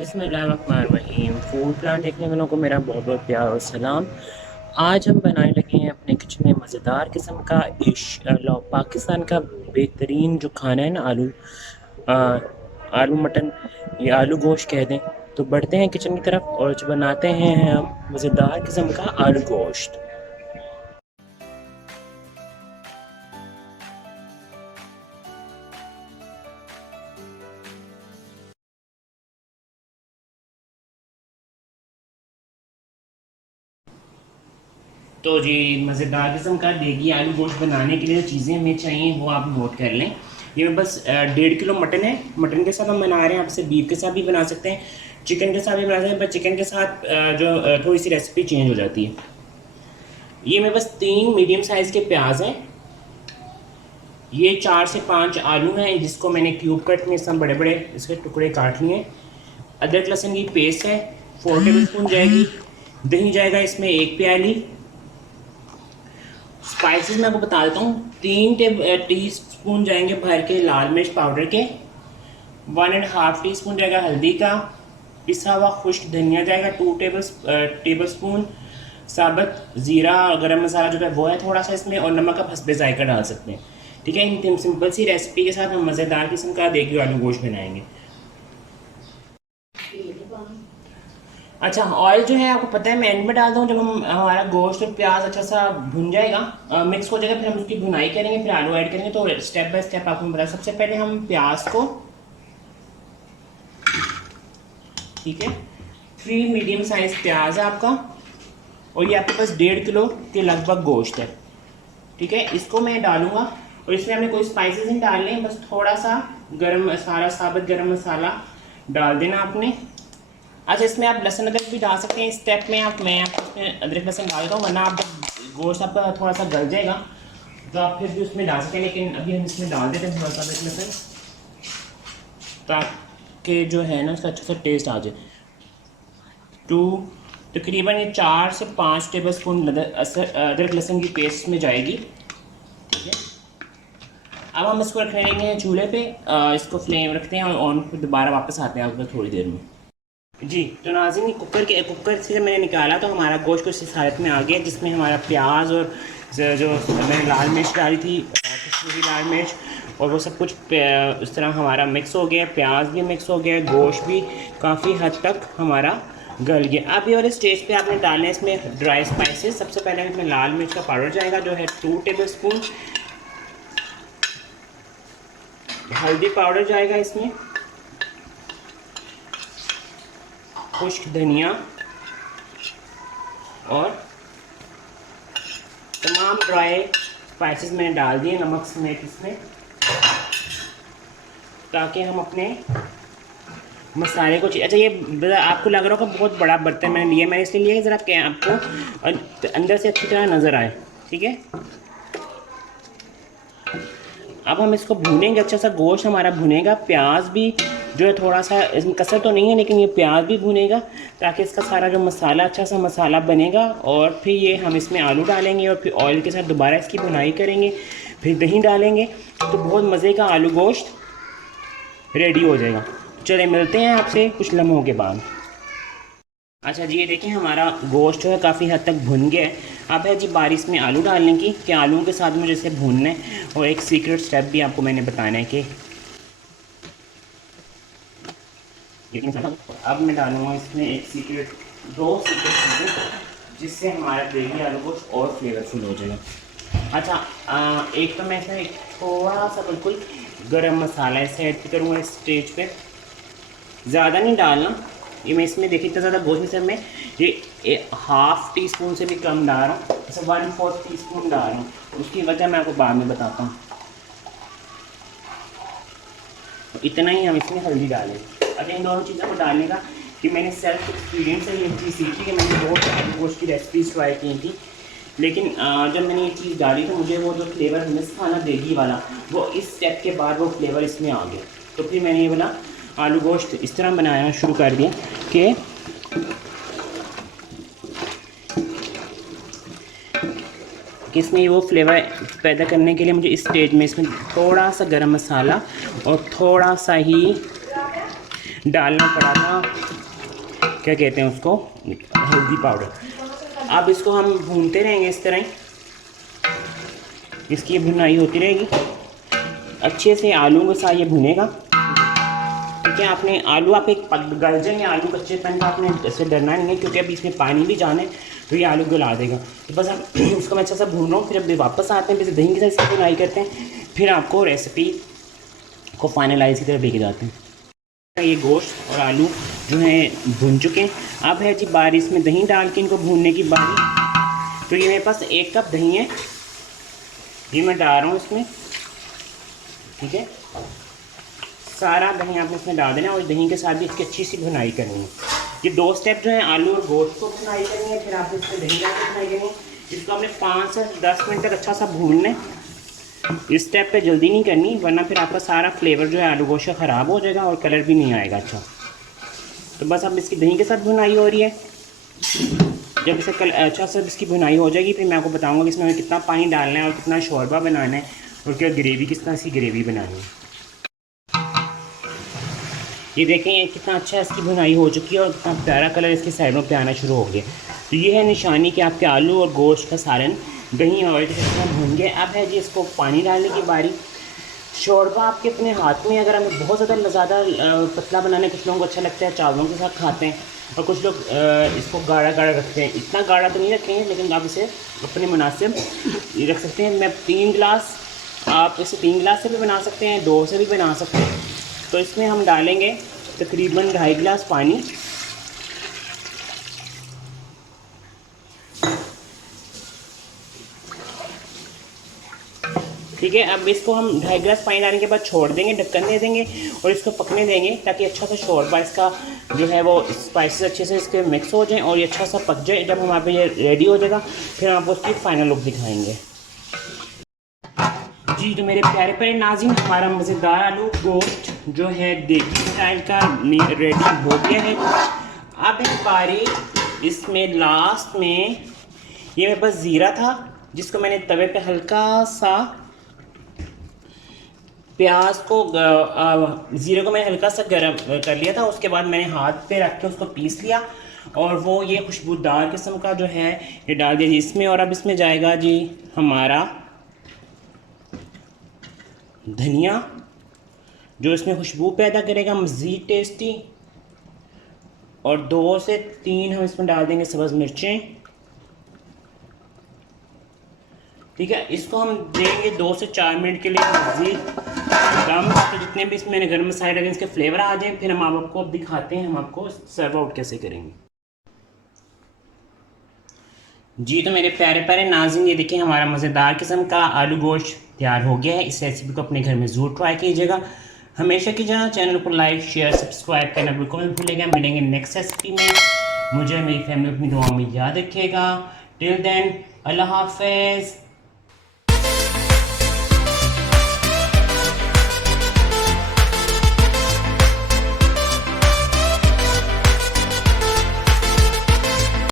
बिस्मिल्लाहिर्रहमानिर्रहीम। Food plan देखने वालों को मेरा बहुत बहुत प्यार और सलाम। आज हम बनाने लगे हैं अपने किचन में मज़ेदार किस्म का पाकिस्तान का बेहतरीन जो खाना है ना, आ, आलू मटन या आलू गोश्त कह दें। तो बढ़ते हैं किचन की तरफ और जो बनाते हैं हम मज़ेदार किस्म का आलू गोश्त। तो जी, मज़ेदार किस्म का देगी आलू गोश्त बनाने के लिए जो चीज़ें हमें चाहिए वो आप नोट कर लें। ये मैं बस 1.5 किलो मटन है। मटन के साथ हम बना रहे हैं, आप इसे बीफ के साथ भी बना सकते हैं, चिकन के साथ भी बना सकते हैं, पर चिकन के साथ थोड़ी सी रेसिपी चेंज हो जाती है। ये मेरे बस 3 मीडियम साइज़ के प्याज हैं। ये 4 से 5 आलू हैं जिसको मैंने क्यूब कट में सब बड़े बड़े इसके टुकड़े काट लिए। अदरक लहसुन की पेस्ट है 4 टेबल स्पून जाएगी। दही जाएगा इसमें 1 प्याली। स्पाइसेस मैं आपको बता देता हूँ, 3 टी स्पून जाएंगे भर के लाल मिर्च पाउडर के, 1.5 टी स्पून जाएगा हल्दी का, पिसा हुआ खुश्क धनिया जाएगा 2 टेबल स्पून, साबुत ज़ीरा गरम मसाला जो है वो है थोड़ा सा इसमें, और नमक का हस्बे जायका डाल सकते हैं। ठीक है, इन सिंपल सी रेसिपी के साथ हम मज़ेदार किस्म का देगी आलू गोश्त बनाएंगे। अच्छा, ऑयल जो है आपको पता है मैं एंड में डालता हूँ, जब हम हमारा गोश्त और प्याज अच्छा सा भुन जाएगा, मिक्स हो जाएगा, फिर हम उसकी भुनाई करेंगे, फिर आलू ऐड करेंगे। तो स्टेप बाय स्टेप आपको बताया। सबसे पहले हम प्याज को, ठीक है, 3 मीडियम साइज प्याज है आपका, और ये आपके पास 1.5 किलो के लगभग गोश्त है। ठीक है, इसको मैं डालूंगा, और इसमें हमने कोई स्पाइसेस नहीं डालने, बस थोड़ा सा गरम मसाला, साबुत गरम मसाला डाल देना आपने। अच्छा, इसमें आप लहसुन अदरक भी डाल सकते हैं इस स्टेप में। मैं आपको इसमें अदरक लहसुन डाल देता हूँ, वरना आप जब गोश्त आपका थोड़ा सा गल जाएगा तो आप फिर भी उसमें डाल सकते हैं, लेकिन अभी हम इसमें डाल देते हैं थोड़ा सा अदरक लहसुन, ताकि जो है ना उसका अच्छा सा टेस्ट आ जाए। तकरीबन ये 4 से 5 टेबल स्पून अदरक लहसुन की पेस्ट में जाएगी। ठीक है, अब हम इसको रख लेंगे चूल्हे पे, इसको फ्लेम रखते हैं और ऑन, फिर दोबारा वापस आते हैं आपको थोड़ी देर में। जी, तो नाज़रीन, कुकर से मैंने निकाला तो हमारा गोश्त कुछ इस हालत में आ गया, जिसमें हमारा प्याज और जो मैंने लाल मिर्च डाली थी, कश्मीरी लाल मिर्च, और वो सब कुछ इस तरह हमारा मिक्स हो गया। प्याज भी मिक्स हो गया, गोश्त भी काफ़ी हद तक हमारा गल गया। अब ये वाले स्टेज पे आपने डालना है इसमें ड्राई स्पाइसेस। सबसे पहले इसमें लाल मिर्च का पाउडर जाएगा जो है 2 टेबल स्पून, हल्दी पाउडर जाएगा इसमें, खुश्क धनिया, और तमाम ड्राई स्पाइसेस मैंने डाल दिए नमक समेत इसमें, ताकि हम अपने मसाले को। अच्छा, ये आपको लग रहा होगा बहुत बड़ा बर्तन मैंने लिया, मैंने इसलिए लिया कि ज़रा क्या आपको अंदर से अच्छी तरह नज़र आए। ठीक है, अब हम इसको भूनेंगे, अच्छा सा गोश्त हमारा भुनेगा, प्याज भी जो है थोड़ा सा इसमें कसर तो नहीं है, लेकिन ये प्याज भी भुनेगा, ताकि इसका सारा जो मसाला अच्छा सा मसाला बनेगा। और फिर ये हम इसमें आलू डालेंगे और फिर ऑयल के साथ दोबारा इसकी भुनाई करेंगे, फिर दही डालेंगे, तो बहुत मज़े का आलू गोश्त रेडी हो जाएगा। चलिए मिलते हैं आपसे कुछ लम्हों के बाद। अच्छा जी, ये देखिए हमारा गोश्त जो है काफ़ी हद तक भुन गया है। अब है जी बारी इसमें आलू डालने की, कि आलूओं के साथ मुझे इसे भूनना है। और एक सीक्रेट स्टेप भी आपको मैंने बताना है कि अब मैं डालूँगा इसमें दो सीक्रेट चीज़ें, जिससे हमारा ग्रेवी आलू गोश्त और फ्लेवरफुल हो जाएगा। अच्छा, एक तो मैं इसमें थोड़ा सा बिल्कुल गरम मसाला इसे ऐड करूँगा इस स्टेज पे, ज़्यादा नहीं डालना। ये मैं इसमें देखिए इतना ज़्यादा गोश्त में से मैं ये 1/2 टी स्पून से भी कम डाल रहा हूँ, जैसे 1/4 टी स्पून डाल रहा हूँ। उसकी वजह मैं आपको बाद में बताता हूँ। तो इतना ही हम इसमें हल्दी डालें। अच्छा, इन दोनों चीज़ों को डालने का कि मैंने सेल्फ एक्सपीरियंस से ये चीज़ सीखी, कि मैंने बहुत सारी गोश्त की रेसिपीज़ ट्राई की थी, लेकिन जब मैंने ये चीज़ डाली तो मुझे वो जो फ्लेवर मिस था ना देगी वाला, वो इस स्टेप के बाद वो फ्लेवर इसमें आ गया। तो फिर मैंने ये वाला आलू गोश्त इस तरह बनाना शुरू कर दिया कि इसमें वो फ्लेवर पैदा करने के लिए मुझे इस स्टेज में इसमें थोड़ा सा गरम मसाला और थोड़ा सा ही डालना पड़ा था, क्या कहते हैं उसको, हल्दी पाउडर। अब इसको हम भूनते रहेंगे इस तरह ही, इसकी भुनाई होती रहेगी अच्छे से। आलू के साथ ये भुनेगा, ठीक है। आपने आलू आप एक गल जाएंगे, आलू कच्चे पन का आपने ऐसे डरना नहीं है, क्योंकि अभी इसमें पानी भी जाने तो ये आलू गला देगा। तो बस हम उसको मैं अच्छा सा भून रहा हूँ, फिर अभी वापस आते हैं, फिर दही के साथ इसकी भुनाई करते हैं, फिर आपको रेसिपी को फाइनलाइज की तरफ लेके जाते हैं। ये गोश्त और आलू जो है भुन चुके हैं। अब है जी बारी इसमें दही डाल के इनको भूनने की बारी। तो ये मेरे पास 1 कप दही है, ये मैं डाल रहा हूँ इसमें, ठीक है। सारा दही आपने इसमें डाल देना और दही के साथ भी इसकी अच्छी सी भुनाई करनी है। ये 2 स्टेप जो है आलू और गोश्त को भुनाई करनी है, फिर आपने इसमें दही डाल के भुनाई करनी है। इसको आपने 5 से 10 मिनट तक अच्छा सा भूनना है। इस स्टेप पे जल्दी नहीं करनी, वरना फिर आपका सारा फ्लेवर जो है आलू गोश्त का ख़राब हो जाएगा और कलर भी नहीं आएगा अच्छा। तो बस अब इसकी दही के साथ भुनाई हो रही है। जब इसे अच्छा से इसकी भुनाई हो जाएगी, फिर मैं आपको बताऊंगा कि इसमें हमें कितना पानी डालना है और कितना शोरबा बनाना है और क्या ग्रेवी, किस तरह की ग्रेवी बनानी है। ये देखें ये कितना अच्छा इसकी भुनाई हो चुकी है और कितना प्यारा कलर इसके साइडों पे आना शुरू हो गया। तो ये है निशानी कि आपके आलू और गोश्त का सालन दही और ऑयल के साथ भून गए। अब है जी इसको पानी डालने की बारी। शोरबा आपके अपने हाथ में, अगर हमें बहुत ज़्यादा पतला बनाने, कुछ लोगों को अच्छा लगता है चावलों के साथ खाते हैं और कुछ लोग इसको गाढ़ा गाढ़ा रखते हैं। इतना गाढ़ा तो नहीं रखेंगे, लेकिन आप इसे अपने मुनासिब रख सकते हैं। मैं 3 गिलास, आप इसे 3 गिलास से भी बना सकते हैं, 2 से भी बना सकते हैं। तो इसमें हम डालेंगे तकरीबन 2.5 गिलास पानी। ठीक है, अब इसको हम 2.5 गिलास पानी डालने के बाद छोड़ देंगे, ढक्कन दे देंगे और इसको पकने देंगे, ताकि अच्छा सा शोरबा इसका जो है वो स्पाइसेस अच्छे से इसके मिक्स हो जाएं और ये अच्छा सा पक जाए। जब हमारे पे ये रेडी हो जाएगा, फिर हम आपको उसकी फाइनल लुक दिखाएंगे। जी तो मेरे प्यारे प्यारे नाज़रीन, हमारा मज़ेदार आलू गोश्त जो है देगी स्टाइल का रेडी हो गया है। अब एक बारी इसमें लास्ट में ये मेरे पास ज़ीरा था, जिसको मैंने तवे पे हल्का सा प्याज को ज़ीरे को मैंने हल्का सा गर्म कर लिया था। उसके बाद मैंने हाथ पे रख के उसको पीस लिया और वो ये खुशबूदार किस्म का जो है ये डाल दिया जी इसमें। और अब इसमें जाएगा जी हमारा धनिया, जो इसमें खुशबू पैदा करेगा मज़ीद टेस्टी। और 2 से 3 हम इसमें डाल देंगे सब्ज़ मिर्चें, ठीक है। इसको हम देंगे 2 से 4 मिनट के लिए मज़ीद दम, तो जितने भी इसमें मैंने गर्म मसाले डाले इसके फ्लेवर आ जाए। फिर हम आपको अब दिखाते हैं हम आपको सर्व आउट कैसे करेंगे। जी तो मेरे प्यारे प्यारे नाज़रीन, ये देखिए हमारा मज़ेदार किस्म का आलू गोश्त तैयार हो गया है। इस रेसिपी को अपने घर में ज़रूर ट्राई कीजिएगा। हमेशा की तरह चैनल को लाइक शेयर सब्सक्राइब करना बिल्कुल नहीं भूलिएगा। मिलेंगे नेक्स्ट रेसिपी में। मुझे मेरी फैमिली अपनी दुआ में याद रखिएगा। टिल देन अल्लाह हाफ़िज़।